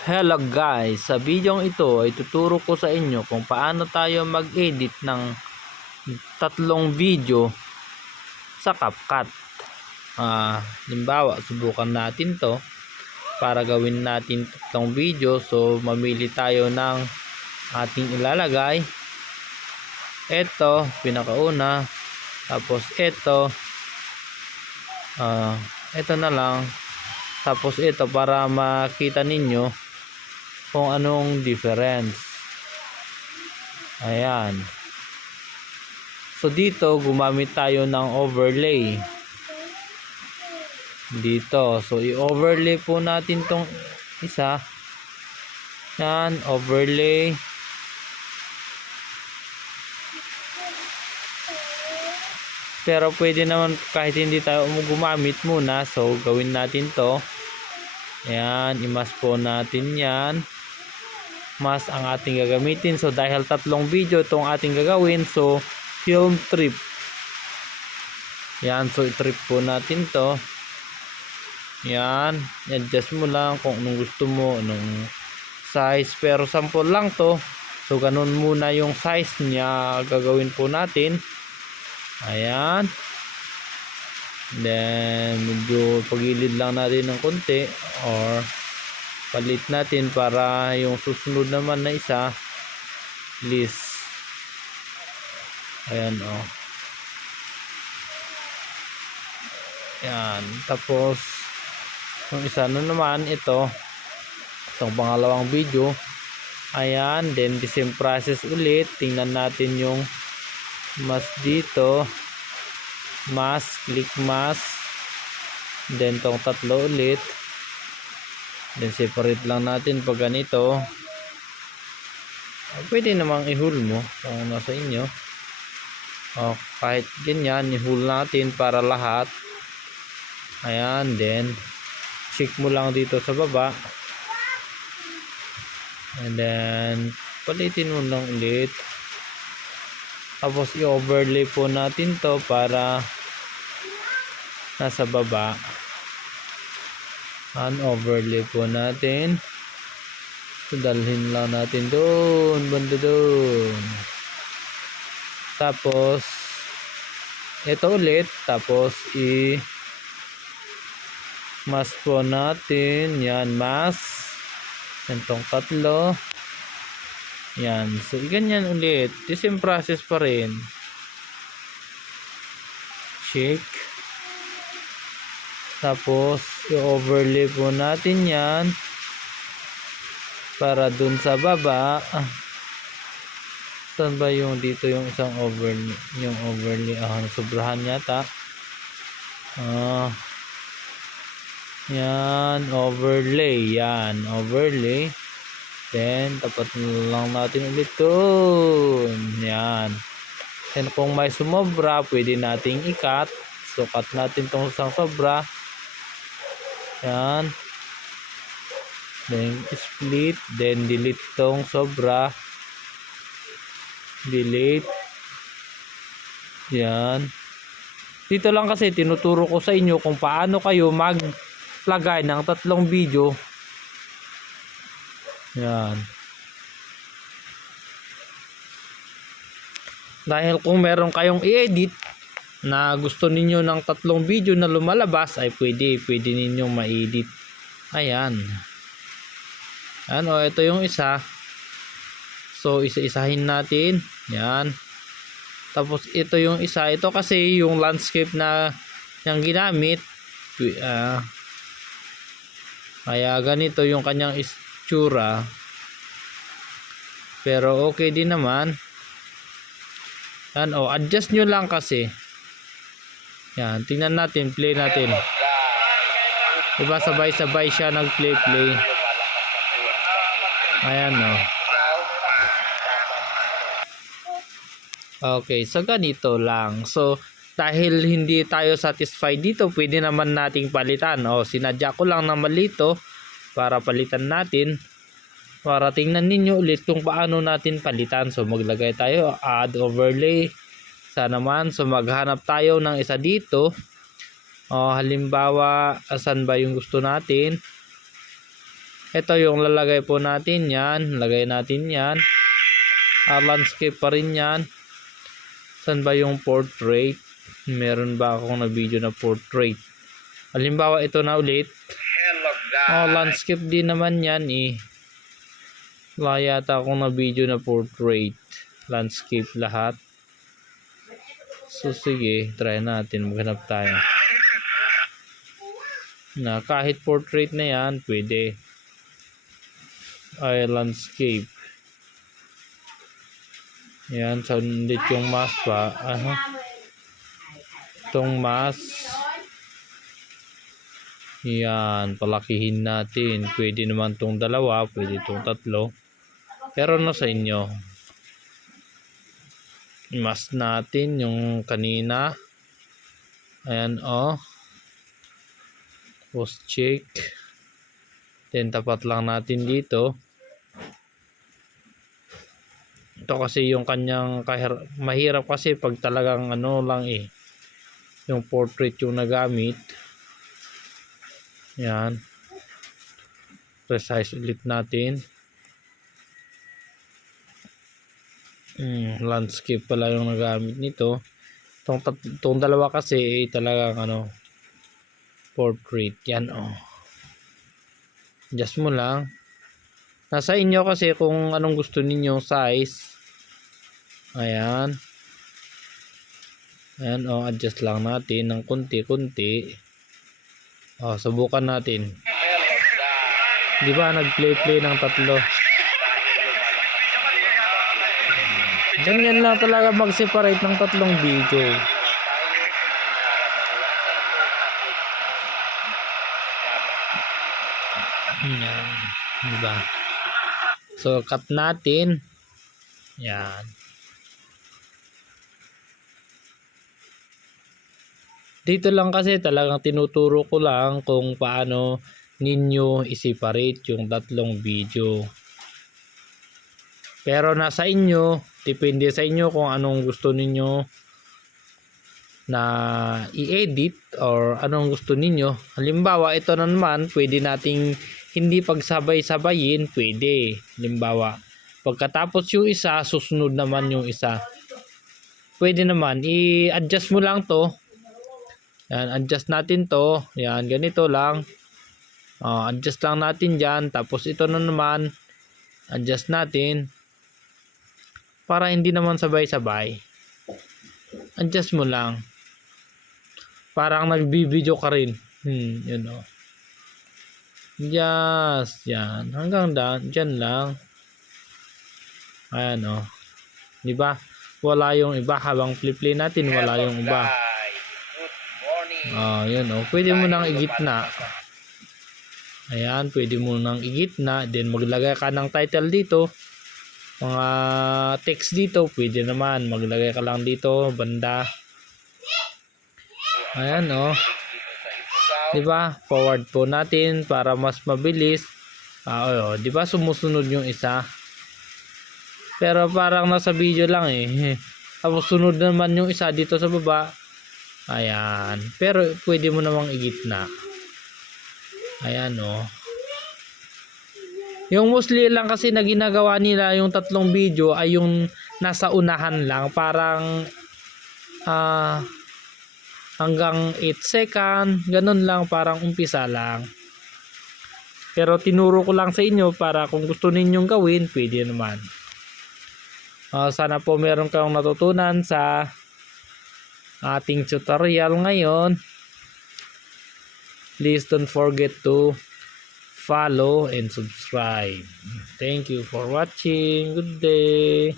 Hello guys, sa video ito ay tuturo ko sa inyo kung paano tayo mag-edit ng tatlong video sa CapCut. Halimbawa, subukan natin to para gawin natin tatlong video. So mamili tayo ng ating ilalagay. Ito, pinakauna. Tapos ito na lang. Tapos ito para makita ninyo kung anong difference. Ayan. So dito gumamit tayo ng overlay. Dito. So i-overlay po natin tong isa. Yan, overlay. Pero pwede naman kahit hindi tayo gumamit muna. So gawin natin to. Ayan, i-mask po natin yan. Mask ang ating gagamitin. So dahil tatlong video itong ating gagawin, so film trip. Yan, so i-trip po natin to. Yan, adjust mo lang kung anong gusto mo, anong size, pero sample lang to. So ganun muna yung size niya gagawin po natin. Ayan. Then medyo pagilid lang natin ng konti or palit natin para yung susunod naman na isa list. Ayan o. Ayan. Tapos yung isa na naman ito, itong pangalawang video. Ayan. Then the same process ulit. Tingnan natin yung mask dito. Mask, click mask. Then tong tatlo ulit. Then separate lang natin pag ganito. Pwede namang i-hold mo kung nasa inyo. Kahit ganyan, i-hold natin para lahat. Ayan, then check mo lang dito sa baba. And then palitin mo lang ulit. Tapos i-overlay po natin to para nasa baba. Overlay po natin. So dalhin lang natin doon, banda doon. Tapos ito ulit. Tapos mask po natin. Yan, mask. Itong tatlo. Yan. So ganyan ulit. The same process pa rin. Shake. Tapos i-overlay po natin yan para dun sa baba. Saan ba yung dito yung isang overlay? Yung overlay, sobrahan yata. Yan, overlay. Yan, overlay. Then tapat lang natin ulit dun. Yan. Then kung may sumobra, pwede nating i-cut. So cut natin tong isang sobra. Yan. Then split. Then delete tong sobra. Delete. Yan. Dito lang kasi tinuturo ko sa inyo kung paano kayo maglagay ng tatlong video. Yan. Dahil kung meron kayong i-edit na gusto ninyo ng tatlong video na lumalabas, ay pwede ninyong ma-edit. Ayan. Ano, ito yung isa. So isa-isahin natin. Yan. Tapos ito yung isa. Ito kasi yung landscape na yung ginamit. Kaya ganito yung kanyang itsura. Pero okay din naman. Yan, adjust nyo lang kasi. Yan, tingnan natin, play natin. Diba sabay-sabay siya nag-play. Ayan Okay, so ganito lang. So dahil hindi tayo satisfied dito, pwede naman nating palitan. Sinadya ko lang na malito para palitan natin. Para tingnan ninyo ulit kung paano natin palitan. So maglagay tayo, add overlay. Naman, so maghanap tayo ng isa dito. Halimbawa, asan ba yung gusto natin? Ito yung lalagay po natin yan. Lagay natin yan. Landscape pa rin yan. Saan ba yung portrait? Meron ba akong na video na portrait? Halimbawa ito na ulit. Landscape din naman yan eh. Wala yata akong na video na portrait. Landscape lahat. So sige, try natin. Maghanap tayo. Na kahit portrait na yan, pwede. Ay, landscape. Yan, sundit yung mask pa. Itong mask. Yan, palakihin natin. Pwede naman itong dalawa, pwede itong tatlo. Pero nasa inyo. Mask natin yung kanina. Ayan, post check. Then tapat lang natin dito. Ito kasi yung kanyang mahirap kasi pag talagang lang yung portrait yung nagamit. Yan. Resize ulit natin. Landscape pala yung nagamit nito. Itong dalawa kasi talagang portrait. Yan adjust mo lang. Nasa inyo kasi kung anong gusto ninyong size. Ayan. Ayan adjust lang natin ng konti-konti. Subukan natin. Di ba nag-play ng tatlo? Ganyan lang talaga mag-separate ng tatlong video. Yan. Diba? So, cut natin. Yan. Dito lang kasi talagang tinuturo ko lang kung paano ninyo i-separate yung tatlong video. Pero nasa inyo, depende sa inyo kung anong gusto ninyo na i-edit or anong gusto ninyo. Halimbawa, ito na naman, pwede nating hindi pagsabay-sabayin, pwede. Halimbawa, pagkatapos yung isa, susunod naman yung isa. Pwede naman, i-adjust mo lang to. Yan, adjust natin to. Yan, ganito lang. Adjust lang natin dyan. Tapos ito na naman, adjust natin. Para hindi naman sabay-sabay. Adjust mo lang. Parang nagbibideo ka rin. Yun Just, yan. Hanggang dyan lang. Ayan Diba? Wala yung iba. Habang play natin, wala yung iba. Yun Pwede mo nang igitna. Ayan, pwede mo nang igitna. Then maglagay ka ng title dito. Mga text dito, pwede naman. Maglagay ka lang dito, banda. Ayan Diba? Forward po natin para mas mabilis. Diba sumusunod yung isa? Pero parang nasa video lang Tapos sunod naman yung isa dito sa baba. Ayan. Pero pwede mo namang igitna. Ayan Yung mostly lang kasi na ginagawa nila yung tatlong video ay yung nasa unahan lang. Parang hanggang 8 second. Ganun lang, parang umpisa lang. Pero tinuro ko lang sa inyo para kung gusto ninyong gawin, pwede naman. Sana po meron kayong natutunan sa ating tutorial ngayon. Please don't forget to follow and subscribe. Thank you for watching. Good day.